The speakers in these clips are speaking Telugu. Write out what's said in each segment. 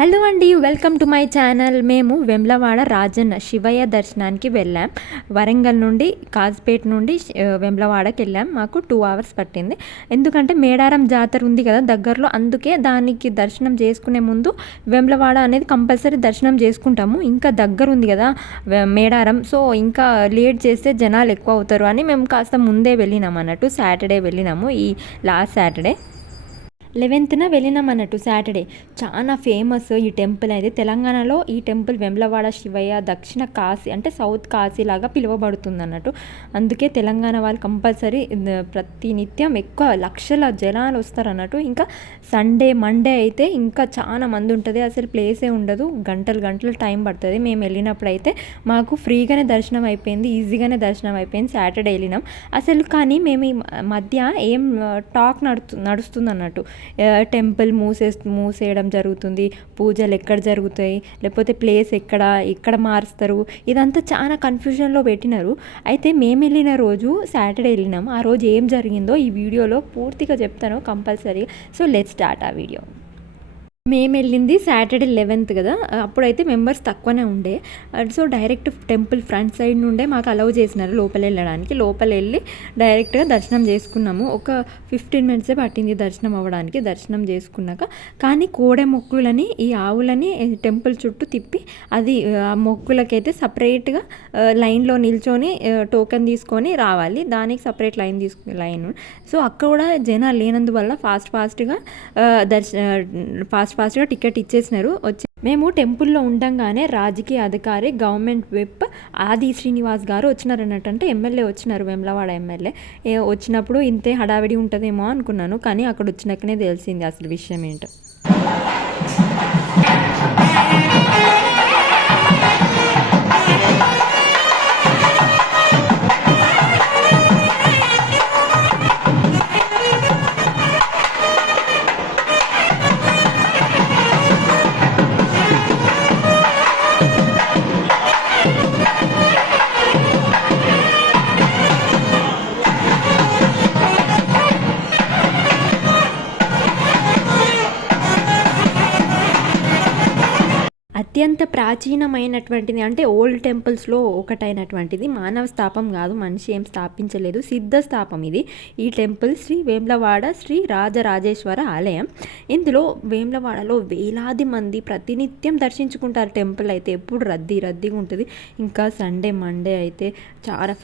హలో అండి, వెల్కమ్ టు మై ఛానల్. మేము వెమ్లవాడ రాజన్న శివయ్య దర్శనానికి వెళ్ళాం. వరంగల్ నుండి కాజ్పేట్ నుండి వెమ్లవాడకి వెళ్ళాం. మాకు 2 hours పట్టింది. ఎందుకంటే మేడారం జాతర ఉంది కదా దగ్గరలో, అందుకే దానికి దర్శనం చేసుకునే ముందు వెమ్లవాడ అనేది కంపల్సరీ దర్శనం చేసుకుంటాము. ఇంకా దగ్గర ఉంది కదా మేడారం, సో ఇంకా లేట్ చేస్తే జనాలు ఎక్కువ అవుతారు అని మేము కాస్త ముందే వెళ్ళినాం అన్నట్టు. సాటర్డే వెళ్ళినాము, ఈ లాస్ట్ సాటర్డే 11th వెళ్ళినాం అన్నట్టు. సాటర్డే చాలా ఫేమస్ ఈ టెంపుల్ అయితే. తెలంగాణలో ఈ టెంపుల్ వెమ్లవాడ శివయ్య దక్షిణ కాశీ అంటే సౌత్ కాశీ లాగా పిలువబడుతుంది అన్నట్టు. అందుకే తెలంగాణ వాళ్ళు కంపల్సరీ ప్రతి నిత్యం ఎక్కువ లక్షల జనాలు వస్తారు అన్నట్టు. ఇంకా సండే మండే అయితే ఇంకా చాలా మంది ఉంటుంది, అసలు ప్లేసే ఉండదు, గంటలు గంటలు టైం పడుతుంది. మేము వెళ్ళినప్పుడు అయితే మాకు ఫ్రీగానే దర్శనం అయిపోయింది, ఈజీగానే దర్శనం అయిపోయింది. సాటర్డే వెళ్ళినాం అసలు. కానీ మేము ఈ మధ్య ఏం టాక్ నడుస్తుంది అన్నట్టు. టెంపుల్ మూసేయడం జరుగుతుంది, పూజలు ఎక్కడ జరుగుతాయి, లేకపోతే ప్లేస్ ఎక్కడ మారుస్తారు, ఇదంతా చాలా కన్ఫ్యూజన్లో పెట్టినారు. అయితే మేము వెళ్ళిన రోజు సాటర్డే వెళ్ళినాం. ఆ రోజు ఏం జరిగిందో ఈ వీడియోలో పూర్తిగా చెప్తాను కంపల్సరీ. సో లెట్స్ స్టార్ట్ ఆ వీడియో. మేము వెళ్ళింది సాటర్డే 11th కదా, అప్పుడైతే మెంబర్స్ తక్కువనే ఉండే. So direct temple front side నుండే మాకు అలౌ చేసినారు లోపల వెళ్ళడానికి. లోపల వెళ్ళి డైరెక్ట్గా దర్శనం చేసుకున్నాము. ఒక 15 minutes పట్టింది దర్శనం అవ్వడానికి. దర్శనం చేసుకున్నాక కానీ కోడె మొక్కులని ఈ ఆవులని టెంపుల్ చుట్టూ తిప్పి అది ఆ మొక్కులకైతే సపరేట్గా లైన్లో నిల్చొని టోకెన్ తీసుకొని రావాలి. దానికి సపరేట్ లైన్. సో అక్కడ కూడా జనాలు లేనందువల్ల ఫాస్ట్గా ఫాస్ట్గా టికెట్ ఇచ్చేసినారు. మేము టెంపుల్లో ఉండంగానే రాజకీయ అధికారి గవర్నమెంట్ విప్ ఆది శ్రీనివాస్ గారు వచ్చినారు అన్నట్టు. అంటే ఎమ్మెల్యే వచ్చినారు, వేములవాడ ఎమ్మెల్యే. వచ్చినప్పుడు ఇంతే హడావిడి ఉంటుందేమో అనుకున్నాను, కానీ అక్కడ వచ్చినాకనే తెలిసింది అసలు విషయం ఏంటో. అత్యంత ప్రాచీనమైనటువంటిది అంటే ఓల్డ్ టెంపుల్స్లో ఒకటైనటువంటిది. మానవ స్థాపం కాదు, మనిషి ఏం స్థాపించలేదు, సిద్ధ స్థాపం ఇది. ఈ టెంపుల్ శ్రీ వేములవాడ శ్రీ రాజరాజేశ్వర ఆలయం. ఇందులో వేములవాడలో వేలాది మంది ప్రతినిత్యం దర్శించుకుంటారు. టెంపుల్ అయితే ఎప్పుడు రద్దీగా ఉంటుంది. ఇంకా సండే మండే అయితే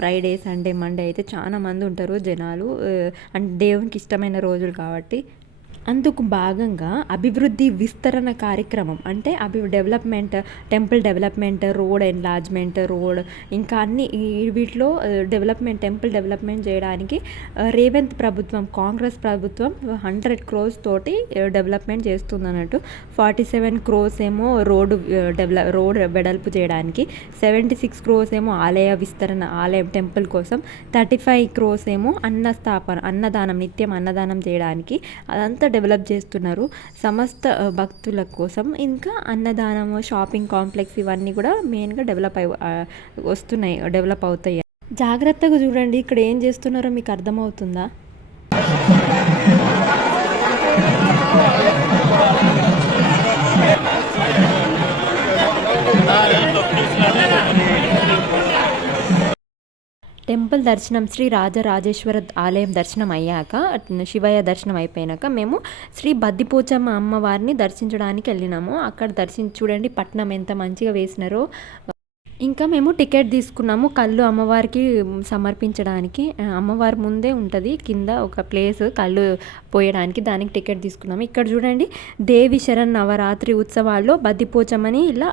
ఫ్రైడే సండే మండే అయితే చాలా మంది ఉంటారు జనాలు. అంటే దేవునికి ఇష్టమైన రోజులు కాబట్టి. అందుకు భాగంగా అభివృద్ధి విస్తరణ కార్యక్రమం అంటే development, temple development, road enlargement, ఇంకా అన్ని వీటిలో టెంపుల్ డెవలప్మెంట్ చేయడానికి రేవంత్ ప్రభుత్వం, కాంగ్రెస్ ప్రభుత్వం 100 crores తోటి డెవలప్మెంట్ చేస్తుంది అన్నట్టు. 47 crores ఏమో రోడ్ వెడల్పు చేయడానికి, 76 crores ఏమో ఆలయం టెంపుల్ కోసం, 35 crores ఏమో అన్నదానం నిత్యం అన్నదానం చేయడానికి. అదంతా డెవలప్ చేస్తున్నారు సమస్త భక్తుల కోసం. ఇంకా అన్నదానము, షాపింగ్ కాంప్లెక్స్ ఇవన్నీ కూడా మెయిన్గా డెవలప్ అవుతాయి. జాగ్రత్తగా చూడండి, ఇక్కడ ఏం చేస్తున్నారో మీకు అర్థమవుతుందా? టెంపుల్ దర్శనం శ్రీ రాజరాజేశ్వర ఆలయం దర్శనం అయ్యాక, శివయ్య దర్శనం అయిపోయాక మేము శ్రీ బద్దిపోచమ్మ అమ్మవారిని దర్శించడానికి వెళ్ళినాము. అక్కడ చూడండి పట్నం ఎంత మంచిగా వేసినారో. ఇంకా మేము టికెట్ తీసుకున్నాము కళ్ళు అమ్మవారికి సమర్పించడానికి. అమ్మవారి ముందే ఉంటుంది కింద ఒక ప్లేస్ కళ్ళు పోయడానికి, దానికి టికెట్ తీసుకున్నాము. ఇక్కడ చూడండి దేవి శరణ్ నవరాత్రి ఉత్సవాల్లో బద్దిపోచమ్మని ఇలా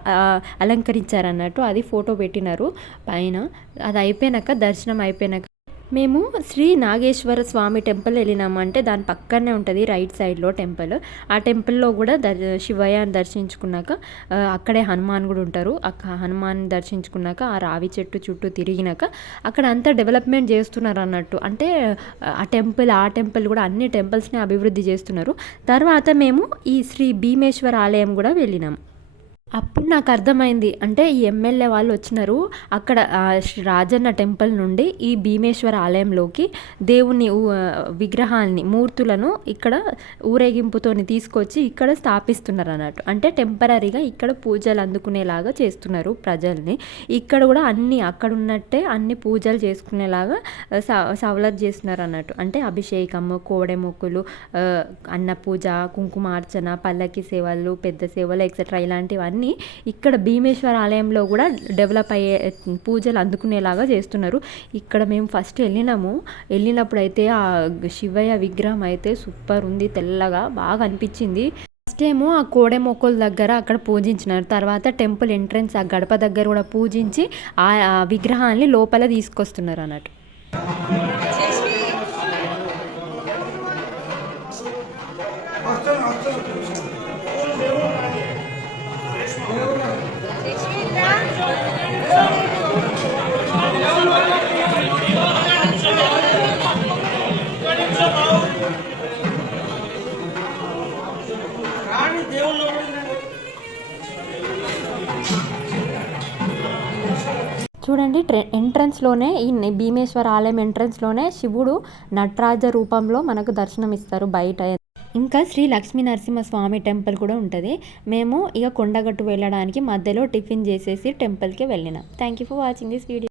అలంకరించారన్నట్టు. అది ఫోటో పెట్టినారు పైన. అది అయిపోయాక, దర్శనం అయిపోయాక మేము శ్రీ నాగేశ్వర స్వామి టెంపుల్ వెళ్ళినాము. అంటే దాని పక్కనే ఉంటుంది రైట్ సైడ్లో టెంపుల్. ఆ టెంపుల్లో కూడా శివయ్యని దర్శించుకున్నాక అక్కడే హనుమాన్ కూడా ఉంటారు. హనుమాన్ దర్శించుకున్నాక ఆ రావి చెట్టు చుట్టూ తిరిగినాక అక్కడ అంతా డెవలప్మెంట్ చేస్తున్నారు అన్నట్టు. అంటే ఆ టెంపుల్ కూడా అన్ని టెంపుల్స్ని అభివృద్ధి చేస్తున్నారు. తర్వాత మేము ఈ శ్రీ భీమేశ్వర ఆలయం కూడా వెళ్ళినాము. అప్పుడు నాకు అర్థమైంది. అంటే ఈ ఎమ్మెల్యే వాళ్ళు వచ్చినారు. అక్కడ శ్రీ రాజన్న టెంపుల్ నుండి ఈ భీమేశ్వర ఆలయంలోకి దేవుని విగ్రహాల్ని, మూర్తులను ఇక్కడ ఊరేగింపుతోని తీసుకొచ్చి ఇక్కడ స్థాపిస్తున్నారన్నట్టు. అంటే టెంపరరీగా ఇక్కడ పూజలు అందుకునేలాగా చేస్తున్నారు ప్రజల్ని. ఇక్కడ కూడా అన్నీ అక్కడున్నట్టే అన్ని పూజలు చేసుకునేలాగా సవలతు చేస్తున్నారన్నట్టు. అంటే అభిషేకము, కోడె మొక్కులు, అన్న పూజ, కుంకుమార్చన, పల్లకి సేవలు, పెద్ద సేవలు ఎక్సెట్రా ఇలాంటివన్నీ ఇక్కడ భీమేశ్వర ఆలయంలో కూడా డెవలప్ అయ్యే పూజలు అందుకునేలాగా చేస్తున్నారు. ఇక్కడ మేము ఫస్ట్ వెళ్ళినప్పుడు అయితే ఆ శివయ్య విగ్రహం అయితే సూపర్ ఉంది, తెల్లగా బాగా అనిపించింది. ఫస్ట్ ఏమో ఆ కోడె మొక్కల దగ్గర అక్కడ పూజించినారు. తర్వాత టెంపుల్ ఎంట్రన్స్ ఆ గడప దగ్గర కూడా పూజించి ఆ విగ్రహాన్ని లోపల తీసుకొస్తున్నారు అన్నట్టు. చూడండి ఎంట్రన్స్లోనే ఈ భీమేశ్వర ఆలయం ఎంట్రన్స్లోనే శివుడు నటరాజ రూపంలో మనకు దర్శనమిస్తారు బయట. ఇంకా శ్రీ లక్ష్మీ నరసింహస్వామి టెంపుల్ కూడా ఉంటుంది. మేము ఇక కొండగట్టు వెళ్ళడానికి మధ్యలో టిఫిన్ చేసేసి టెంపుల్కి వెళ్ళినాం. Thank you for watching this video.